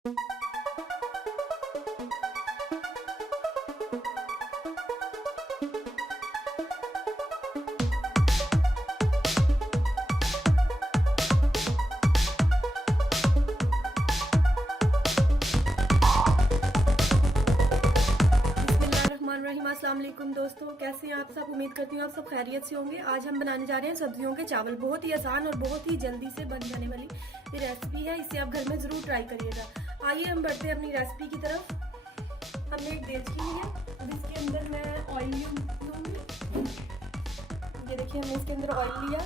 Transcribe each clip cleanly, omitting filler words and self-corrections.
अस्सलाम वालेकुम दोस्तों, कैसे हैं आप सब। उम्मीद करती हूँ आप सब खैरियत से होंगे। आज हम बनाने जा रहे हैं सब्जियों के चावल। बहुत ही आसान और बहुत ही जल्दी से बन जाने वाली ये रेसिपी है। इसे आप घर में ज़रूर ट्राई करिएगा। आइए हम बढ़ते हैं अपनी रेसिपी की तरफ। हमने एक देचकी ली है, अब इसके अंदर मैं ऑयल लूँगी। ये देखिए हमने इसके अंदर ऑयल लिया।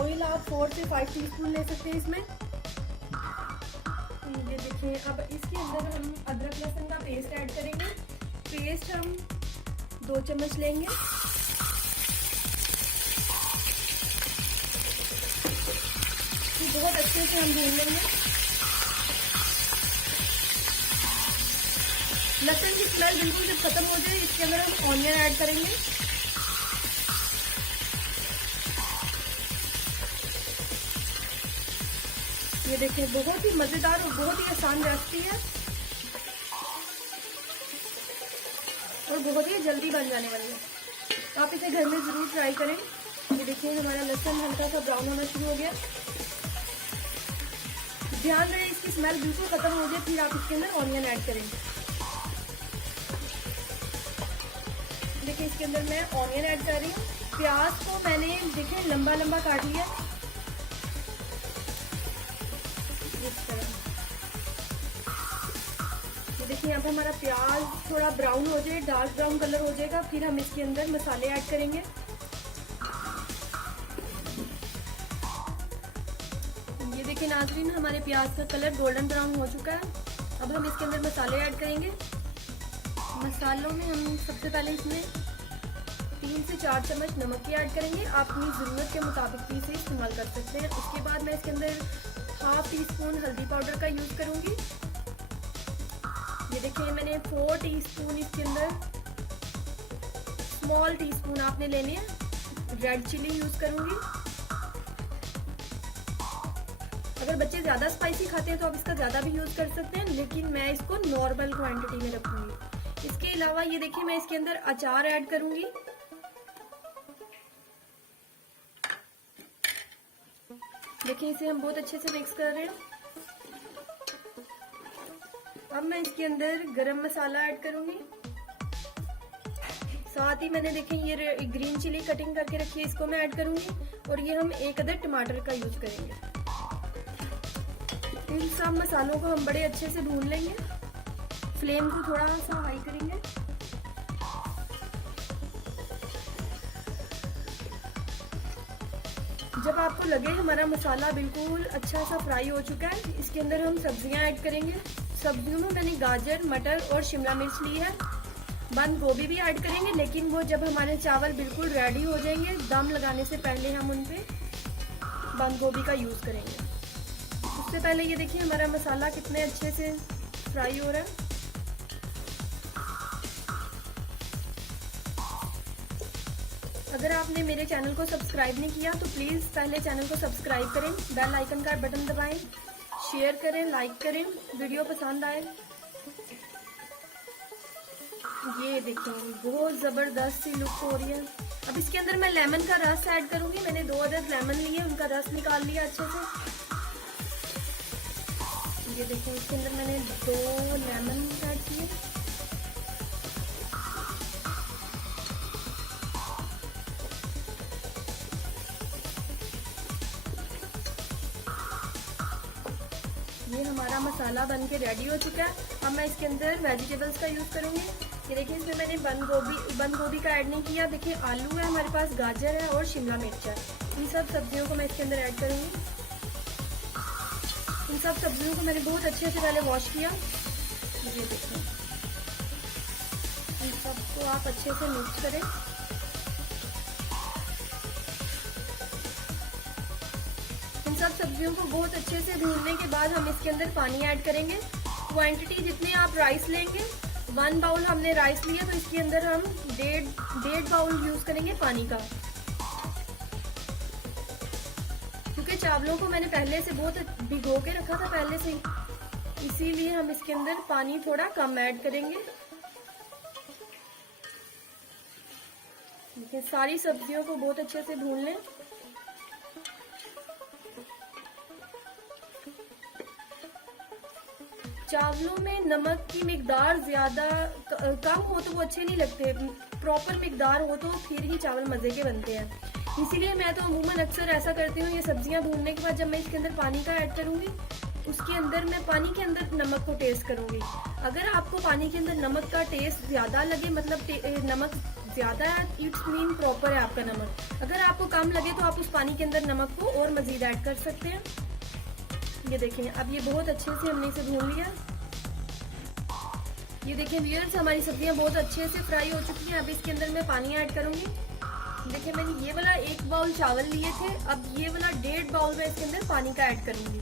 ऑयल आप 4 से 5 टीस्पून ले सकते हैं इसमें। ये देखिए अब इसके अंदर हम अदरक लहसुन का पेस्ट ऐड करेंगे। पेस्ट हम 2 चम्मच लेंगे। बहुत अच्छे से हम भून लेंगे। लहसुन की स्मेल बिल्कुल जब खत्म हो जाए इसके अंदर हम ऑनियन ऐड करेंगे। ये देखिए बहुत ही मजेदार और बहुत ही आसान रेसिपी है और बहुत ही जल्दी बन जाने वाली है। आप इसे घर में जरूर ट्राई करें। ये देखिए हमारा लहसुन हल्का सा ब्राउन होना शुरू हो गया। ध्यान रहे इसकी स्मेल बिल्कुल खत्म हो जाए, फिर आप इसके अंदर ऑनियन ऐड करेंगे। देखिए इसके अंदर मैं ऑनियन ऐड कर रही हूँ। प्याज को मैंने देखिए लंबा लंबा काट लिया इस तरह। ये देखिए यहाँ पे हमारा प्याज थोड़ा ब्राउन हो जाए, डार्क ब्राउन कलर हो जाएगा, फिर हम इसके अंदर मसाले ऐड करेंगे। ये देखिए नाज़रीन हमारे प्याज का कलर गोल्डन ब्राउन हो चुका है। अब हम इसके अंदर मसाले ऐड करेंगे। मसालों में हम सबसे पहले इसमें 3 से 4 चम्मच नमक की ऐड करेंगे। आप अपनी ज़रूरत के मुताबिक भी इसे इस्तेमाल कर सकते हैं। उसके बाद मैं इसके अंदर हाफ टी स्पून हल्दी पाउडर का यूज़ करूंगी। ये देखिए मैंने 4 टीस्पून इसके अंदर स्मॉल टीस्पून आपने लेने हैं रेड चिली यूज़ करूंगी। अगर बच्चे ज़्यादा स्पाइसी खाते हैं तो आप इसका ज़्यादा भी यूज़ कर सकते हैं, लेकिन मैं इसको नॉर्मल क्वांटिटी में रखूंगी। इसके अलावा ये देखिए मैं इसके अंदर अचार ऐड करूंगी। देखिए इसे हम बहुत अच्छे से मिक्स कर रहे हैं। अब मैं इसके अंदर गरम मसाला ऐड करूंगी। साथ ही मैंने देखिए ये ग्रीन चिली कटिंग करके रखी है, इसको मैं ऐड करूंगी। और ये हम 1 अदद टमाटर का यूज करेंगे। इन सब मसालों को हम बड़े अच्छे से भून लेंगे। फ्लेम को थोड़ा सा हाई करेंगे। जब आपको लगे हमारा मसाला बिल्कुल अच्छा सा फ्राई हो चुका है, इसके अंदर हम सब्जियां ऐड करेंगे। सब्जियों में मैंने गाजर, मटर और शिमला मिर्च ली है। बंद गोभी भी ऐड करेंगे, लेकिन वो जब हमारे चावल बिल्कुल रेडी हो जाएंगे, दम लगाने से पहले हम उन पे बंद गोभी का यूज़ करेंगे। उससे पहले ये देखिए हमारा मसाला कितने अच्छे से फ्राई हो रहा है। अगर आपने मेरे चैनल को सब्सक्राइब नहीं किया तो प्लीज़ पहले चैनल को सब्सक्राइब करें, बेल आइकन का बटन दबाएं, शेयर करें, लाइक करें, वीडियो पसंद आए। ये देखिए बहुत ज़बरदस्त सी लुक हो रही है। अब इसके अंदर मैं लेमन का रस ऐड करूंगी। मैंने 2 अदद लेमन लिए, उनका रस निकाल लिया अच्छे से। ये देखिए इसके अंदर मैंने 2 लेमन ऐड किए। ये हमारा मसाला बन के रेडी हो चुका है। अब मैं इसके अंदर वेजिटेबल्स का यूज़ करूँगी। ये देखिए इसमें मैंने बंद गोभी का ऐड नहीं किया। देखिए आलू है हमारे पास, गाजर है और शिमला मिर्च है। इन सब सब्जियों को मैं इसके अंदर ऐड करूँगी। इन सब सब्जियों को मैंने बहुत अच्छे से पहले वॉश किया। ये देखिए इन सबको आप अच्छे से मिक्स करें। सब सब्जियों को बहुत अच्छे से भूनने के बाद हम इसके अंदर पानी ऐड करेंगे। क्वांटिटी जितने आप राइस लेंगे, 1 बाउल हमने राइस लिया तो इसके अंदर हम 1.5 बाउल यूज करेंगे पानी का, क्योंकि चावलों को मैंने पहले से बहुत भिगो के रखा था पहले से ही, इसीलिए हम इसके अंदर पानी थोड़ा कम ऐड करेंगे। देखिए सारी सब्जियों को बहुत अच्छे से भून लें। चावलों में नमक की मिकदार ज्यादा कम हो तो वो अच्छे नहीं लगते, प्रॉपर मिकदार हो तो फिर ही चावल मजे के बनते हैं। इसीलिए मैं तो अमूमन अक्सर ऐसा करती हूँ, ये सब्जियां भूनने के बाद जब मैं इसके अंदर पानी का ऐड करूंगी, उसके अंदर मैं पानी के अंदर नमक को टेस्ट करूंगी। अगर आपको पानी के अंदर नमक का टेस्ट ज्यादा लगे, मतलब नमक ज्यादा है, इट्स मीन प्रॉपर है आपका नमक। अगर आपको कम लगे तो आप उस पानी के अंदर नमक को और मजीद ऐड कर सकते हैं। ये देखें अब ये बहुत अच्छे से हमने इसे भून लिया। ये देखें व्यूअर्स, हमारी सब्जियां बहुत अच्छे से फ्राई हो चुकी हैं। अब इसके अंदर मैं पानी ऐड करूंगी। देखिए मैंने ये वाला 1 बाउल चावल लिए थे, अब ये वाला 1.5 बाउल में इसके अंदर पानी का ऐड करूंगी।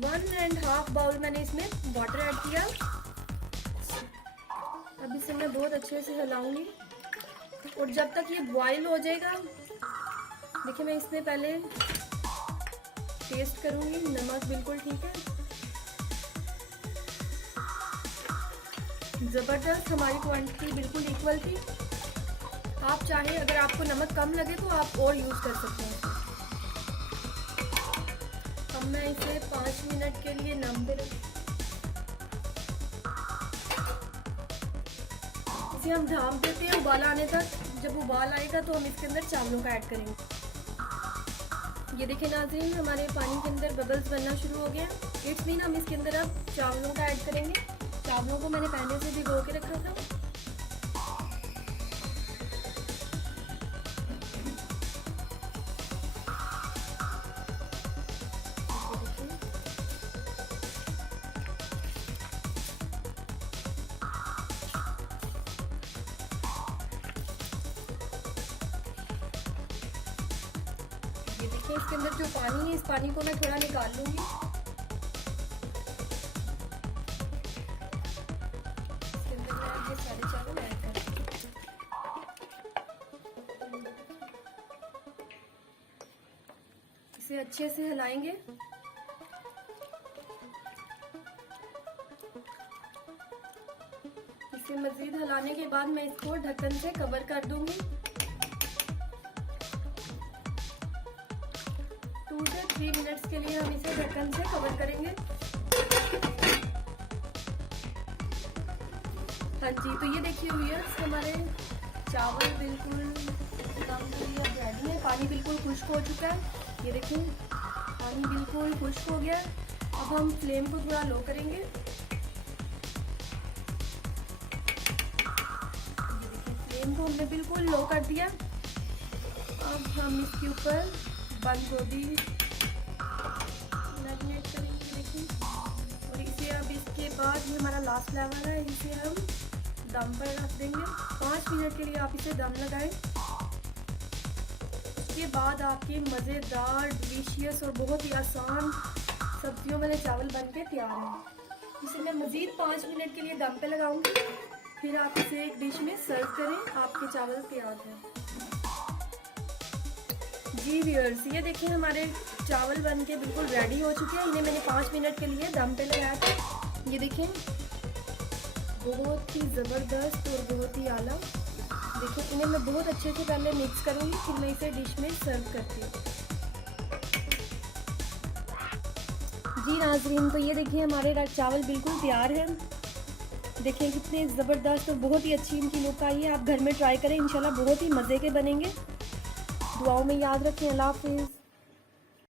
1.5 बाउल मैंने इसमें वाटर ऐड किया। अब इसे मैं बहुत अच्छे से हिलाऊंगी और जब तक ये बॉईल हो जाएगा, देखिए मैं इसमें पहले टेस्ट करूंगी, नमक बिल्कुल ठीक है, जबरदस्त, हमारी क्वांटिटी बिल्कुल इक्वल थी। आप चाहे अगर आपको नमक कम लगे तो आप और यूज कर सकते हैं। अब मैं इसे 5 मिनट के लिए दम पे इसे हम ढाँप देते हैं उबाल आने तक। जब उबाल आएगा तो हम इसके अंदर चावलों का ऐड करेंगे। ये देखिए नाज़रीन, हमारे पानी के अंदर बबल्स बनना शुरू हो गया। इट्स मीन हम इसके अंदर अब चावलों का ऐड करेंगे। चावलों को मैंने पहले से भिगो के रखा था। ये देखिए इसके अंदर जो पानी है, इस पानी को मैं थोड़ा निकाल लूंगी। इसके अंदर मैं ये सारे चावल ऐड कर दूंगी। इसे अच्छे से हिलाएंगे। इसे मजीद हिलाने के बाद मैं इसको ढक्कन से कवर कर दूंगी। 2 से 3 मिनट्स के लिए हम इसे ढक्कन से कवर करेंगे। हाँ जी, तो ये देखिए व्यूअर्स, हमारे चावल बिल्कुल रेडी है। पानी बिल्कुल खुश्क हो चुका है। ये देखिए पानी बिल्कुल खुश्क हो गया। अब हम फ्लेम को थोड़ा लो करेंगे। ये देखिए फ्लेम को हमने बिल्कुल लो कर दिया। अब हम इसके ऊपर बंद गोभी मैरिनेट करेंगे। देखिए, और इसे अब इसके बाद ये हमारा लास्ट लेवल है, इसे हम दम पर रख देंगे। 5 मिनट के लिए आप इसे दम लगाएं। उसके बाद आपके मज़ेदार, डिलीशियस और बहुत ही आसान सब्जियों वाले चावल बन के तैयार हैं। इसे मैं मज़ीद 5 मिनट के लिए दम पे लगाऊंगी, फिर आप इसे एक डिश में सर्व करें। आपके चावल तैयार हैं। जी व्यूअर्स, ये देखिए हमारे चावल बन के बिल्कुल रेडी हो चुके हैं। इन्हें मैंने 5 मिनट के लिए दम पे लगाया था। ये देखिए बहुत ही ज़बरदस्त और बहुत ही आला। देखिए इन्हें मैं बहुत अच्छे से पहले मिक्स करूँगी, फिर मैं इसे डिश में सर्व करती हूँ। जी नाज़रीन, तो ये देखिए हमारे चावल बिल्कुल तैयार हैं। देखिए कितने ज़बरदस्त और बहुत ही अच्छी इनकी लुक आई है। आप घर में ट्राई करें, इंशाल्लाह बहुत ही मज़े के बनेंगे। दुआओं में याद रखें। अल्लाह हाफ़िज़।